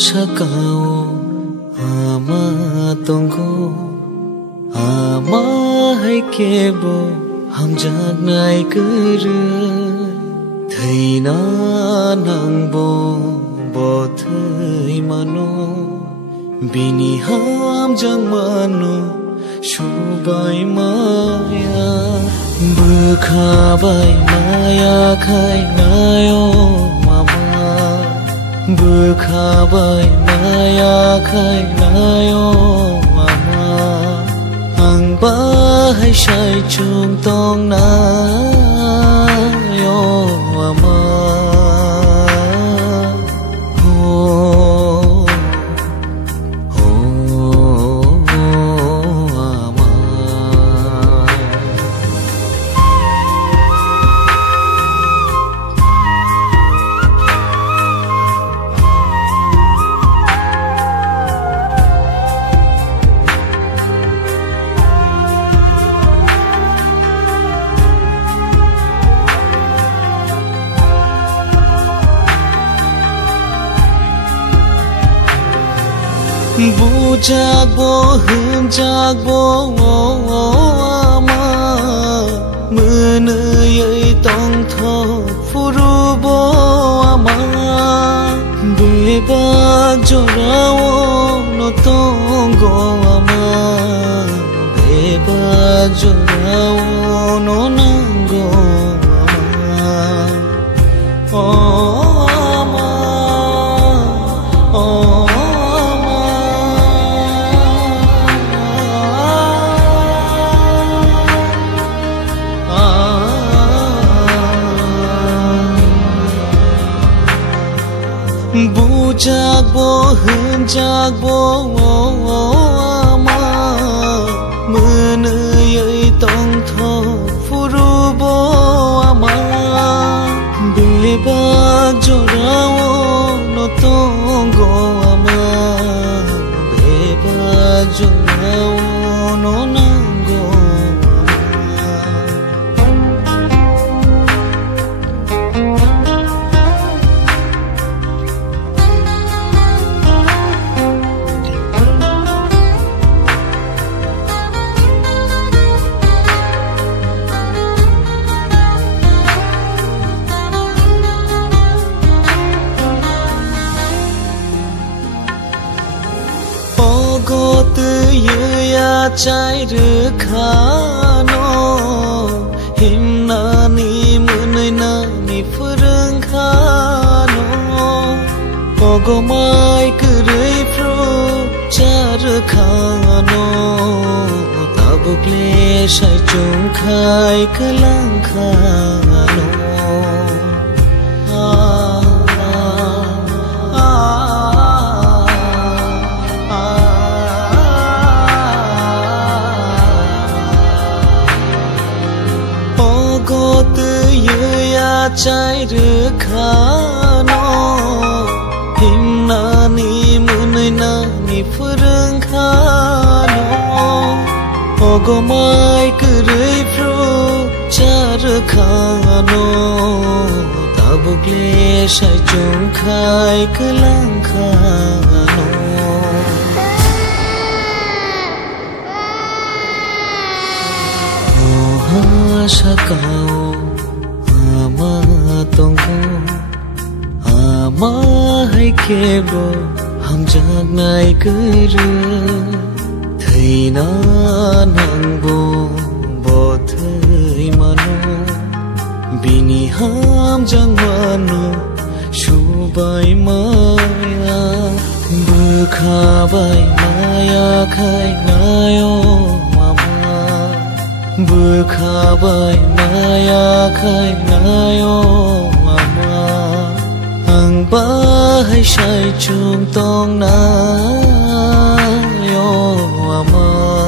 Sakao ama tongko ama hai kebo hamjak nai kere thaina nangbo bothai mano bini hamjak mano shubai maya bukhabai maya khai nayo Bukhabai maya khai nayo mama ang bahay siya'y chung tong nayo mama Bujagbo hunjagbo ama menuyai tongtho furubo ama bebak jorao no tonggo ama bebak jorao no nanggo ama Bujagbo hunjagbo ama menuyai tongtho furubo ama bebak jorao no tonggo ama bebak jorao no nanggo Got ya chai rukhano himna ni munai na ni furung khano ogomai kurai pro char khano tabukle sai chung khai kalang khano Chai rukhano himna ni munai na ni furung khano ogomai kurai pro char khano tabukle sai chung khai kalang khano Sakao ama tongko ama hai kebo hamjak nai kere thaina nangbo bothai mano bini hamjak mano shubai maya bukhabai maya khai nayo Bukhabai maya khai nayo mama ang bahay siya'y chung tong nayo mama